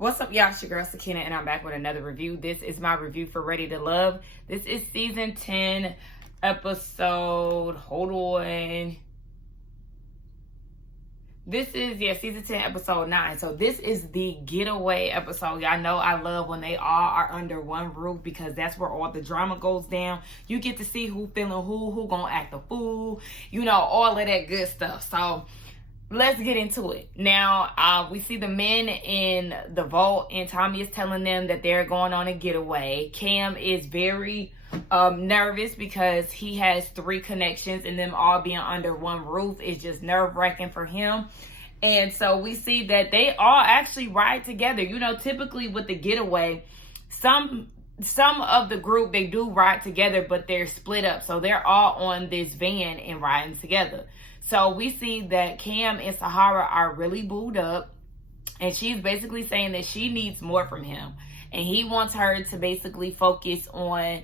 What's up, y'all? It's your girl Sakina, and I'm back with another review. This is my review for Ready to Love. This is season 10, episode, hold on. This is, season 10, episode 9. So this is the Getaway episode. Y'all know I love when they all are under one roof because that's where all the drama goes down. You get to see who feeling who gonna act a fool, you know, all of that good stuff. So let's get into it. Now, we see the men in the vault, and Tommy is telling them that they're going on a getaway. Cam is very nervous because he has 3 connections, and them all being under one roof is just nerve-wracking for him. And so we see that they all actually ride together. You know, typically with the getaway, some of the group, they do ride together, but they're split up. So they're all on this van and riding together. So we see that Cam and Sahara are really booed up, and she's basically saying that she needs more from him, and he wants her to basically focus on,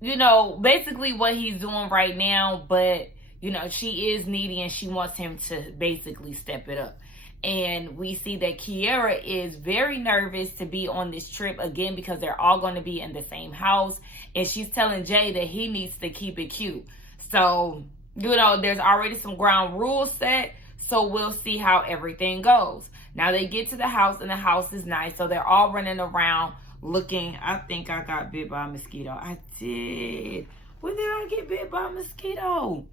you know, basically what he's doing right now, but, you know, she is needy and she wants him to basically step it up. And we see that Kiera is very nervous to be on this trip again because they're all going to be in the same house, and she's telling Jay that he needs to keep it cute. So, you know, there's already some ground rules set, so we'll see how everything goes. Now they get to the house, and the house is nice, so they're all running around looking. I think I got bit by a mosquito. I did. When did I get bit by a mosquito?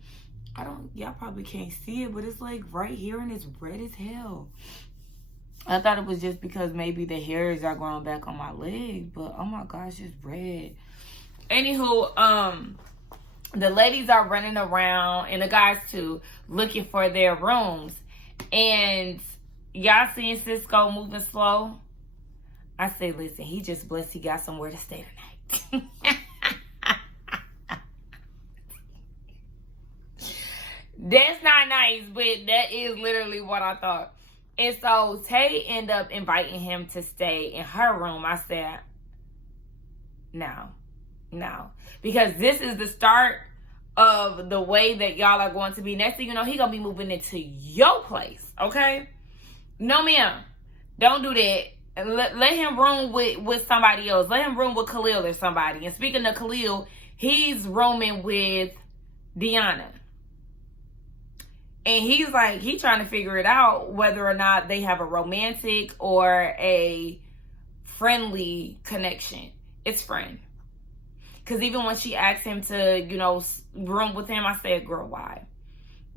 Y'all probably can't see it, but it's like right here, and it's red as hell. I thought it was just because maybe the hairs are growing back on my leg, but oh my gosh, it's red. Anywho, the ladies are running around, and the guys too, looking for their rooms. And y'all seeing Cisco moving slow? I say, listen, he just blessed he got somewhere to stay tonight. That's not nice, but that is literally what I thought. And so Tay ended up inviting him to stay in her room. I said, no. Because this is the start of the way that y'all are going to be. Next thing you know, he going to be moving into your place, okay? No, ma'am. Don't do that. Let him room with somebody else. Let him room with Khalil or somebody. And speaking of Khalil, he's rooming with Deanna. And he's like, he trying to figure it out whether or not they have a romantic or a friendly connection. It's friend. Because even when she asked him to, you know, room with him, I said, girl, why?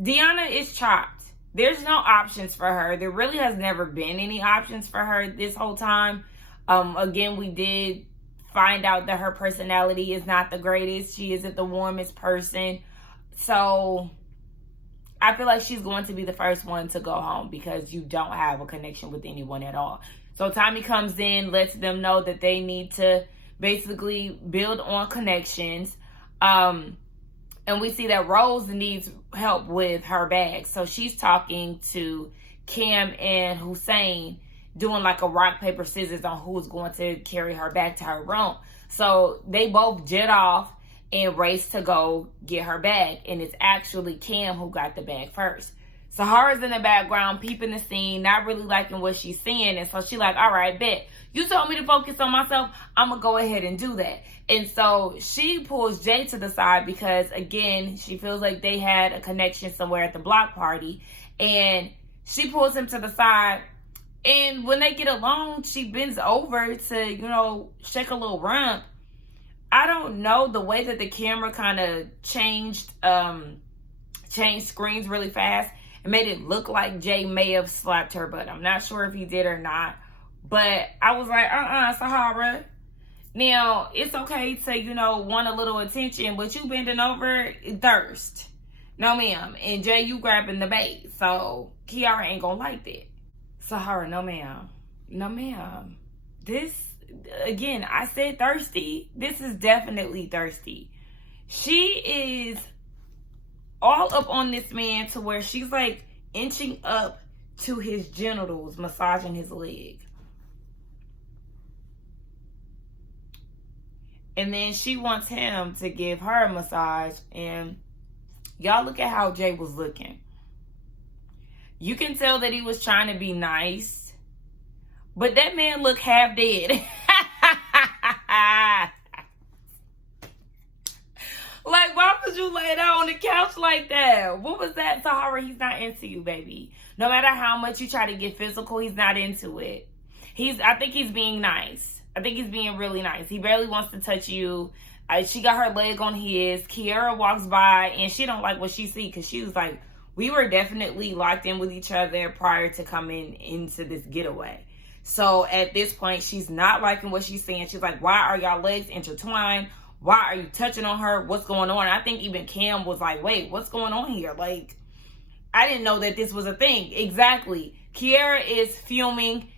Deanna is chopped. There's no options for her. There really has never been any options for her this whole time. Again, we did find out that her personality is not the greatest. She isn't the warmest person. So I feel like she's going to be the first one to go home because you don't have a connection with anyone at all. So Tommy comes in, lets them know that they need to basically build on connections. And we see that Rose needs help with her bag. So she's talking to Cam and Hussein, doing like a rock, paper, scissors on who's going to carry her back to her room. So they both jet off and race to go get her bag. And it's actually Cam who got the bag first. Sahara's in the background, peeping the scene, not really liking what she's seeing. And so she's like, all right, bet. You told me to focus on myself. I'm going to go ahead and do that. And so she pulls Jay to the side because, again, she feels like they had a connection somewhere at the block party. And she pulls him to the side. And when they get along, she bends over to, you know, shake a little rump. I don't know, the way that the camera kind of changed screens really fast. It made it look like Jay may have slapped her butt. I'm not sure if he did or not. But I was like, Sahara. Now, it's okay to, you know, want a little attention, but you bending over, thirst. No, ma'am. And Jay, you grabbing the bait. So, Kiara ain't gonna like that. Sahara, no, ma'am. No, ma'am. This, again, I said thirsty. This is definitely thirsty. She is all up on this man to where she's like inching up to his genitals, massaging his leg. And then she wants him to give her a massage. And y'all look at how Jay was looking. You can tell that he was trying to be nice, But that man looked half dead. Like, why would you lay down on the couch like that? What was that, Tahara? He's not into you, baby. No matter how much you try to get physical, he's not into it. I think he's being nice. I think he's being really nice. He barely wants to touch you. She got her leg on his. Kiara walks by, and she don't like what she see, because she was like, we were definitely locked in with each other prior to coming into this getaway. So at this point, she's not liking what she's seeing. She's like, why are y'all legs intertwined? Why are you touching on her? What's going on? I think even Cam was like, wait, what's going on here? Like, I didn't know that this was a thing. Exactly. Kiara is fuming.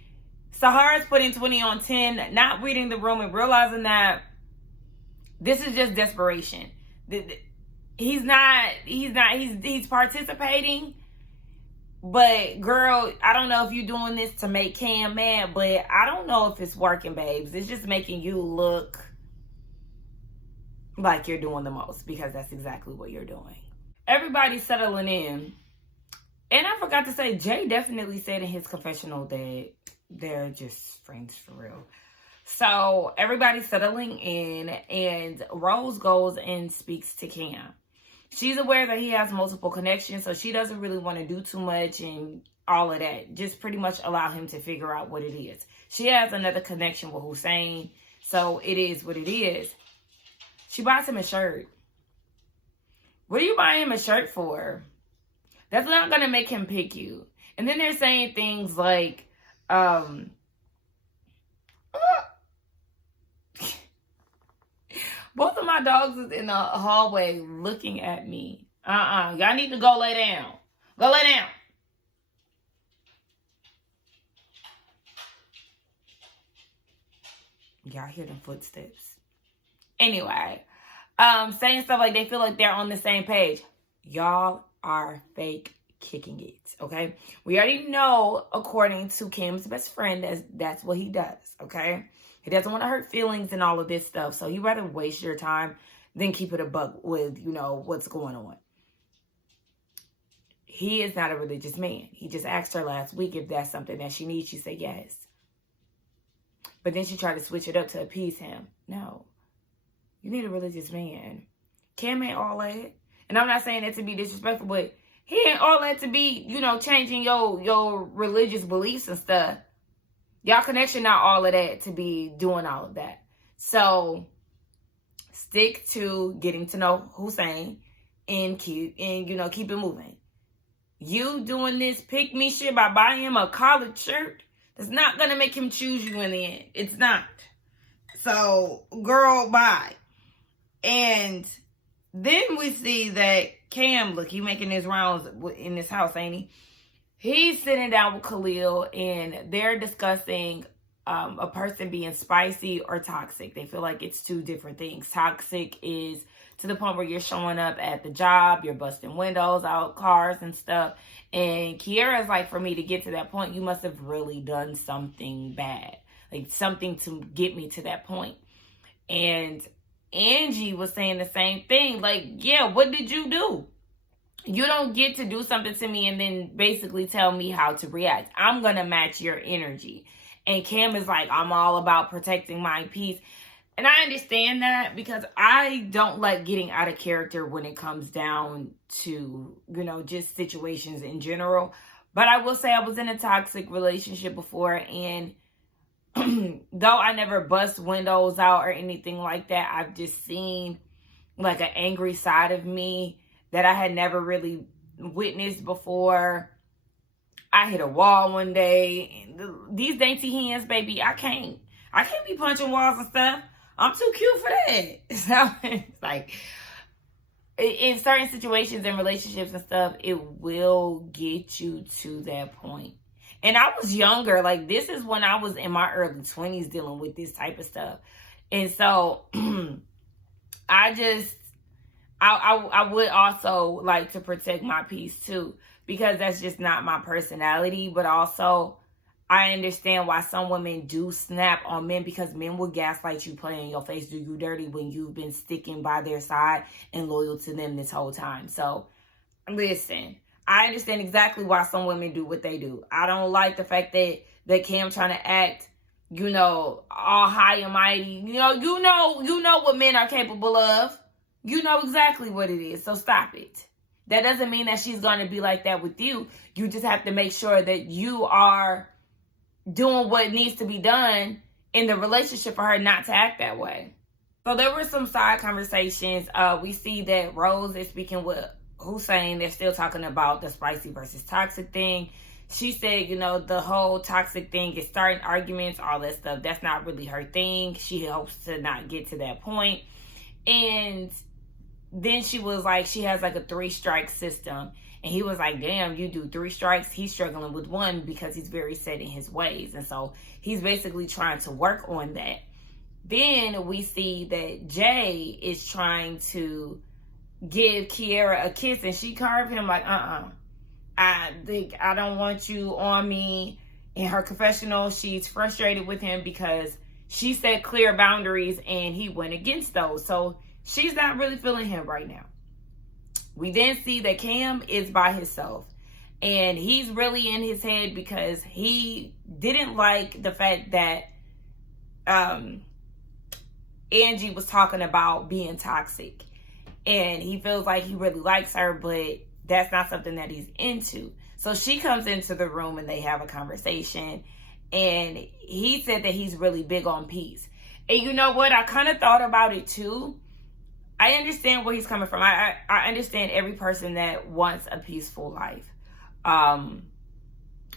Sahara's putting 20 on 10, not reading the room and realizing that this is just desperation. He's participating. But girl, I don't know if you're doing this to make Cam mad, but I don't know if it's working, babes. It's just making you look like you're doing the most, because that's exactly what you're doing. Everybody's settling in. And I forgot to say, Jay definitely said in his confessional that they're just friends for real. So everybody's settling in, and Rose goes and speaks to Cam. She's aware that he has multiple connections, so she doesn't really want to do too much and all of that. Just pretty much allow him to figure out what it is. She has another connection with Hussein, so it is what it is. She buys him a shirt. What are you buying him a shirt for? That's not going to make him pick you. And then they're saying things like, both of my dogs is in the hallway looking at me. Y'all need to go lay down. Go lay down. Y'all hear them footsteps. Anyway, saying stuff like they feel like they're on the same page. Y'all are fake kicking it, okay? We already know, according to Kim's best friend, that's what he does, okay? He doesn't want to hurt feelings and all of this stuff, so he'd rather waste your time than keep it a buck with, what's going on. He is not a religious man. He just asked her last week if that's something that she needs. She said yes. But then she tried to switch it up to appease him. No. You need a religious man. Cam ain't all that. And I'm not saying that to be disrespectful, but he ain't all that to be, changing your religious beliefs and stuff. Y'all connection not all of that to be doing all of that. So stick to getting to know Hussein and keep it moving. You doing this pick me shit by buying him a collared shirt, that's not gonna make him choose you in the end. It's not. So girl, bye. And then we see that Cam, look, he making his rounds in this house, ain't he? He's sitting down with Khalil, and they're discussing a person being spicy or toxic. They feel like it's two different things. Toxic is to the point where you're showing up at the job, you're busting windows out cars and stuff. And Kiara's like, for me to get to that point, you must have really done something bad, like something to get me to that point. And Angie was saying the same thing. Like, yeah, what did you do? You don't get to do something to me and then basically tell me how to react. I'm going to match your energy. And Cam is like, I'm all about protecting my peace. And I understand that, because I don't like getting out of character when it comes down to, just situations in general. But I will say I was in a toxic relationship before, and though I never bust windows out or anything like that, I've just seen like an angry side of me that I had never really witnessed before. I hit a wall one day. And these dainty hands, baby, I can't be punching walls and stuff. I'm too cute for that. So it's like, in certain situations and relationships and stuff, it will get you to that point. And I was younger. Like, this is when I was in my early 20s dealing with this type of stuff. And so I would also like to protect my peace too, because that's just not my personality. But also, I understand why some women do snap on men, because men will gaslight you, play in your face, do you dirty when you've been sticking by their side and loyal to them this whole time. So listen, I understand exactly why some women do what they do. I don't like the fact that that Cam trying to act, all high and mighty. You know what men are capable of. You know exactly what it is. So stop it. That doesn't mean that she's going to be like that with you. You just have to make sure that you are doing what needs to be done in the relationship for her not to act that way. So there were some side conversations. We see that Rose is speaking with Hussein. They're still talking about the spicy versus toxic thing. She said, the whole toxic thing is starting arguments, all that stuff. That's not really her thing. She hopes to not get to that point. And then she was like, she has like a 3-strike system. And he was like, damn, you do 3 strikes. He's struggling with 1 because he's very set in his ways. And so he's basically trying to work on that. Then we see that Jay is trying to give Kiera a kiss, and she carved him like, I don't want you on me. In her confessional, she's frustrated with him because she set clear boundaries and he went against those. So she's not really feeling him right now. We then see that Cam is by himself, and he's really in his head because he didn't like the fact that Angie was talking about being toxic, and he feels like he really likes her, but that's not something that he's into. So she comes into the room and they have a conversation, and he said that he's really big on peace. And you know what? I kind of thought about it too. I understand where he's coming from. I understand every person that wants a peaceful life.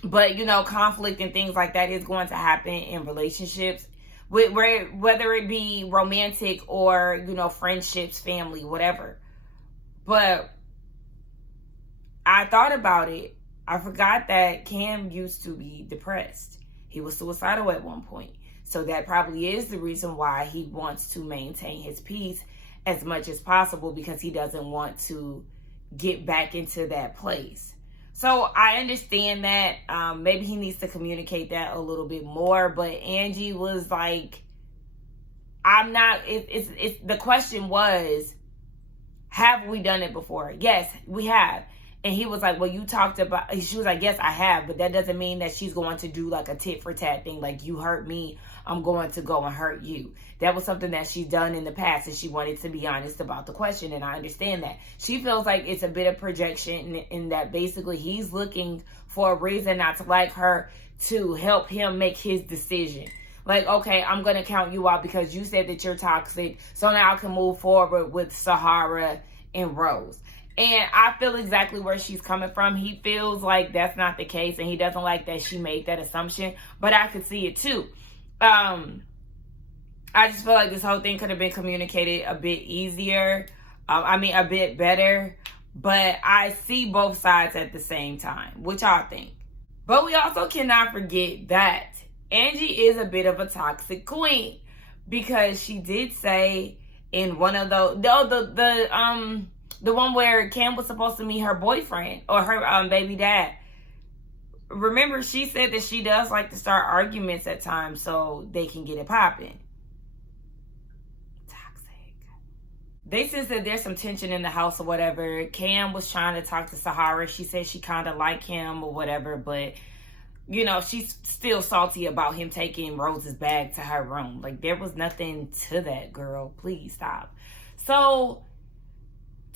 But, conflict and things like that is going to happen in relationships, whether it be romantic or, friendships, family, whatever. But I thought about it. I forgot that Cam used to be depressed. He was suicidal at one point. So that probably is the reason why he wants to maintain his peace as much as possible, because he doesn't want to get back into that place. So I understand that. Maybe he needs to communicate that a little bit more. But Angie was like, I'm not, the question was, have we done it before? Yes, we have. And he was like, well, you talked about, she was like, yes, I have. But that doesn't mean that she's going to do like a tit for tat thing. Like, you hurt me, I'm going to go and hurt you. That was something that she's done in the past, and she wanted to be honest about the question. And I understand that. She feels like it's a bit of projection in that basically he's looking for a reason not to like her to help him make his decision. Like, okay, I'm going to count you out because you said that you're toxic. So now I can move forward with Sahara and Rose. And I feel exactly where she's coming from. He feels like that's not the case, and he doesn't like that she made that assumption. But I could see it too. I just feel like this whole thing could have been communicated a bit easier. A bit better. But I see both sides at the same time. What y'all think? But we also cannot forget that Angie is a bit of a toxic queen, because she did say in one of the one where Cam was supposed to meet her boyfriend or her baby dad. Remember, she said that she does like to start arguments at times so they can get it popping. Toxic. They said that there's some tension in the house or whatever. Cam was trying to talk to Sahara. She said she kind of liked him or whatever, but she's still salty about him taking Rose's bag to her room. Like, there was nothing to that, girl. Please stop. So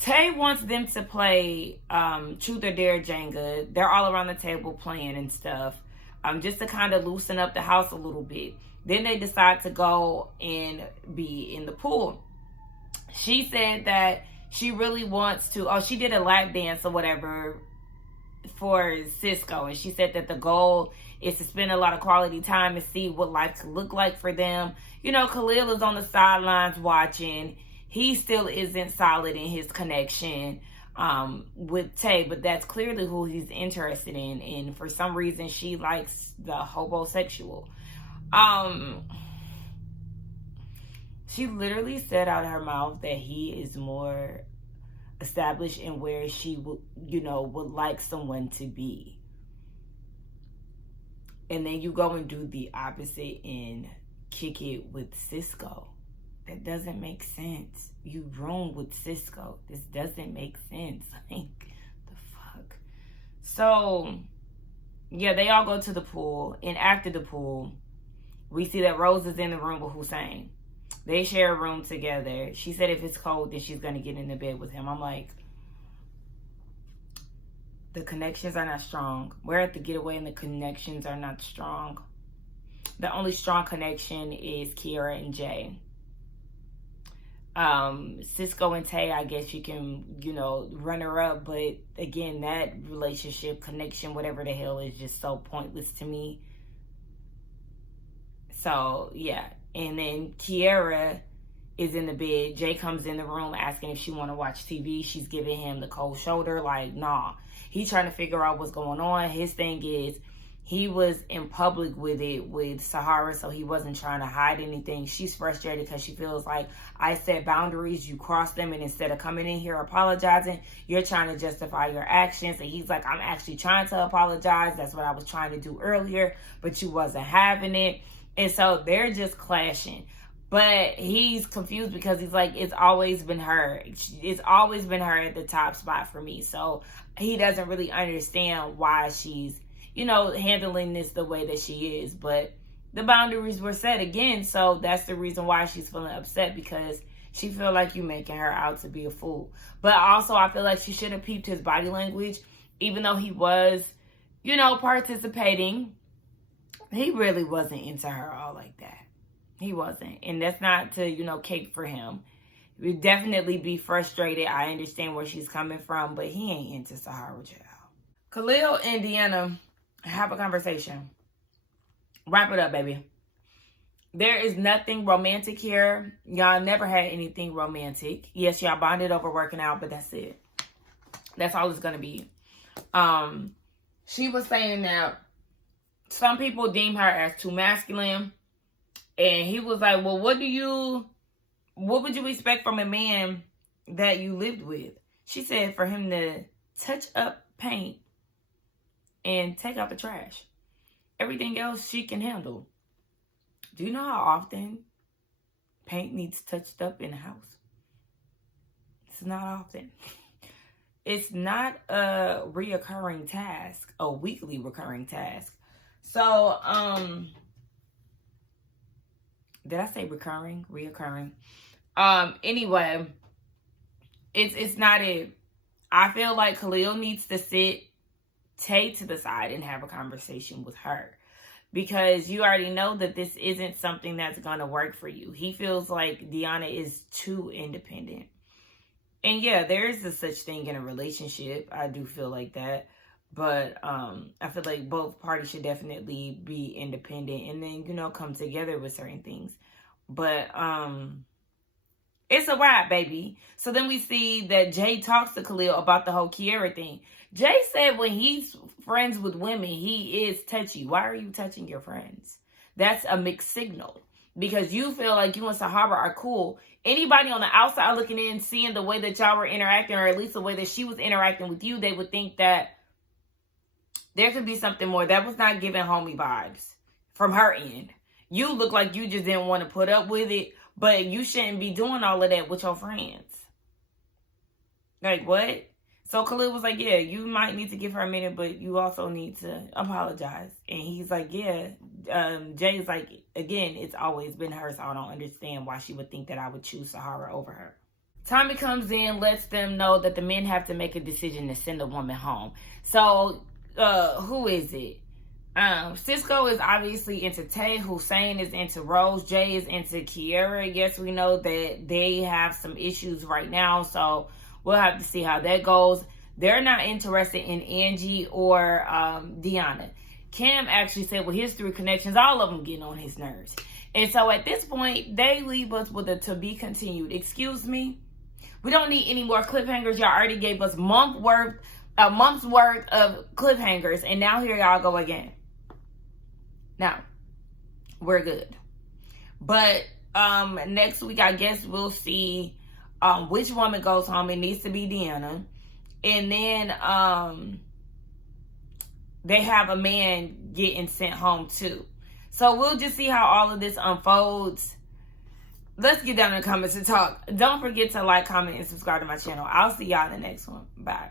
Tay wants them to play Truth or Dare Jenga. They're all around the table playing and stuff, just to kind of loosen up the house a little bit. Then they decide to go and be in the pool. She said that she really wants to, she did a lap dance or whatever for Cisco, and she said that the goal is to spend a lot of quality time and see what life could look like for them. Khalil is on the sidelines watching. He still isn't solid in his connection with Tay, but that's clearly who he's interested in. And for some reason, she likes the homosexual. She literally said out of her mouth that he is more established in where she would like someone to be. And then you go and do the opposite and kick it with Cisco. That doesn't make sense. You room with Cisco. This doesn't make sense. Like, the fuck? So, yeah, they all go to the pool. And after the pool, we see that Rose is in the room with Hussein. They share a room together. She said if it's cold, then she's going to get in the bed with him. I'm like, the connections are not strong. We're at the getaway and the connections are not strong. The only strong connection is Kiara and Jay. Cisco and Tay, I guess you can, run her up. But again, that relationship, connection, whatever the hell, is just so pointless to me. So, yeah. And then Kiara is in the bed. Jay comes in the room asking if she want to watch TV. She's giving him the cold shoulder. Like, nah. He's trying to figure out what's going on. His thing is, he was in public with it with Sahara, so he wasn't trying to hide anything. She's frustrated because she feels like, I set boundaries, you crossed them, and instead of coming in here apologizing, you're trying to justify your actions. And he's like, I'm actually trying to apologize. That's what I was trying to do earlier, but you wasn't having it. And so they're just clashing. But he's confused because he's like, it's always been her. It's always been her at the top spot for me. So he doesn't really understand why she's, handling this the way that she is. But the boundaries were set again. So that's the reason why she's feeling upset, because she feel like you making her out to be a fool. But also, I feel like she should have peeped his body language, even though he was, participating. He really wasn't into her all like that. He wasn't. And that's not to, cape for him. He would definitely be frustrated. I understand where she's coming from, but he ain't into Sahara Child. Khalil and Deanna have a conversation. Wrap it up, baby. There is nothing romantic here. Y'all never had anything romantic. Yes, y'all bonded over working out, but that's it. That's all it's going to be. She was saying that some people deem her as too masculine. And he was like, well, what would you expect from a man that you lived with? She said for him to touch up paint and take out the trash. Everything else she can handle. Do you know how often paint needs touched up in a house? It's not often. It's not a reoccurring task, a weekly recurring task. So, did I say recurring? Reoccurring. Anyway, it's not it. I feel like Khalil needs to sit Tay to the side and have a conversation with her, because you already know that this isn't something that's going to work for you. He feels like Deanna is too independent. And yeah, there is a such thing in a relationship. I do feel like that. But I feel like both parties should definitely be independent and then, come together with certain things. But it's a wrap, baby. So then we see that Jay talks to Khalil about the whole Kiara thing. Jay said when he's friends with women, he is touchy. Why are you touching your friends? That's a mixed signal. Because you feel like you and Sahara are cool. Anybody on the outside looking in, seeing the way that y'all were interacting, or at least the way that she was interacting with you, they would think that there could be something more. That was not giving homie vibes from her end. You look like you just didn't want to put up with it, but you shouldn't be doing all of that with your friends. Like, what? So Khalil was like, yeah, you might need to give her a minute, but you also need to apologize. And he's like, yeah. Jay's like, again, it's always been her, so I don't understand why she would think that I would choose Sahara over her. Tommy comes in, lets them know that the men have to make a decision to send the woman home. So, who is it? Cisco is obviously into Tay. Hussein is into Rose. Jay is into Kiara. Yes, we know that they have some issues right now, so we'll have to see how that goes. They're not interested in Angie or Deanna. Cam actually said with his 3 connections, all of them getting on his nerves. And so at this point, they leave us with a to be continued. Excuse me? We don't need any more cliffhangers. Y'all already gave us a month's worth of cliffhangers, and now here y'all go again. Now, we're good. But next week, I guess we'll see which woman goes home. It needs to be Deanna. And then they have a man getting sent home too. So we'll just see how all of this unfolds. Let's get down in the comments and talk. Don't forget to like, comment, and subscribe to my channel. I'll see y'all in the next one. Bye.